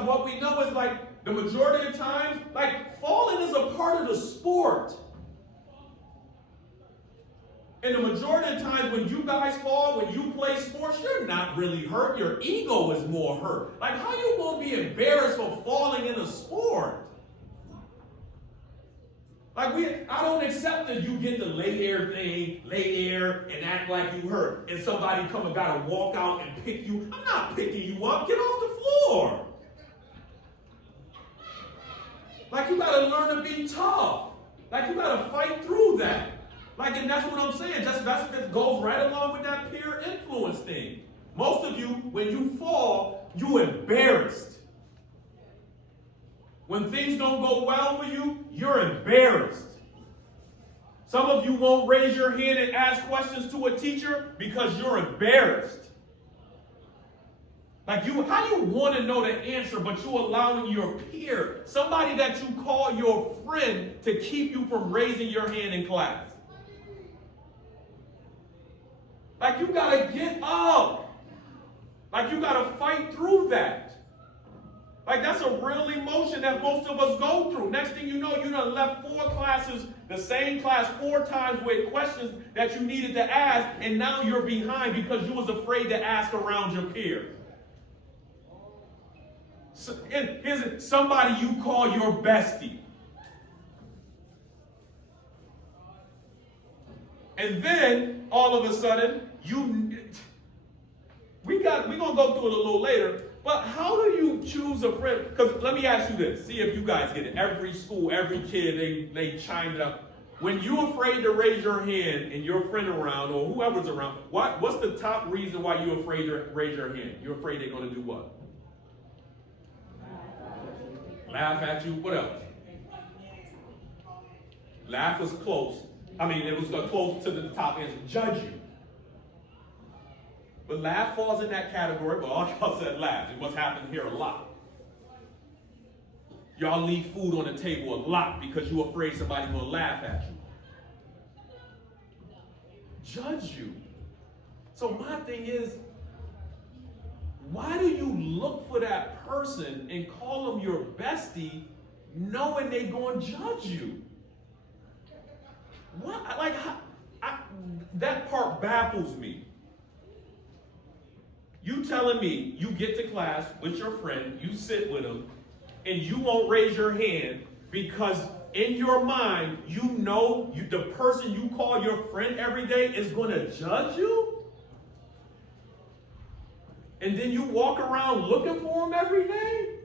because what we know is like the majority of times, like falling is a part of the sport. And the majority of times when you guys fall, when you play sports, you're not really hurt. Your ego is more hurt. Like, how you gonna be embarrassed for falling in a sport? Like, I don't accept that you get the lay there and act like you hurt. And somebody come and gotta walk out and pick you. I'm not picking you up. Get off the floor. Like, you gotta learn to be tough. Like, you gotta fight through that. Like, and that's what I'm saying. That goes right along with that peer influence thing. Most of you, when you fall, you're embarrassed. When things don't go well for you, you're embarrassed. Some of you won't raise your hand and ask questions to a teacher because you're embarrassed. Like, how do you want to know the answer, but you're allowing your peer, somebody that you call your friend, to keep you from raising your hand in class? Like, you got to get up. Like, you got to fight through that. Like, that's a real emotion that most of us go through. Next thing you know, you done left 4 classes, the same class 4 times with questions that you needed to ask, and now you're behind because you was afraid to ask around your peer. So, and here's somebody you call your bestie. And then, all of a sudden, we're going to go through it a little later, but how do you choose a friend? Because let me ask you this, see if you guys get it. Every school, every kid, they chimed up. When you're afraid to raise your hand and your friend around, or whoever's around, what's the top reason why you're afraid to raise your hand? You're afraid they're going to do what? Laugh at you. What else? Laugh was close. I mean, it was close to the top answer. Judge you. But laugh falls in that category, but all y'all said laugh. It must happen here a lot. Y'all leave food on the table a lot because you're afraid somebody's going to laugh at you. Judge you. So my thing is, why do you look for that person and call them your bestie knowing they're going to judge you? What? Like, that part baffles me. You telling me you get to class with your friend, you sit with him, and you won't raise your hand because in your mind, you know the person you call your friend every day is going to judge you? And then you walk around looking for him every day?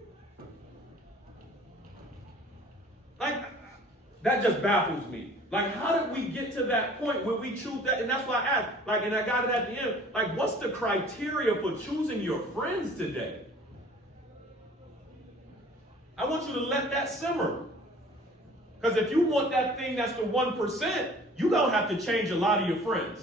Like, that just baffles me. Like, how did we get to that point where we choose that? And that's why I asked, like, and I got it at the end, like, what's the criteria for choosing your friends today? I want you to let that simmer. Because if you want that thing that's the 1%, you're going to have to change a lot of your friends.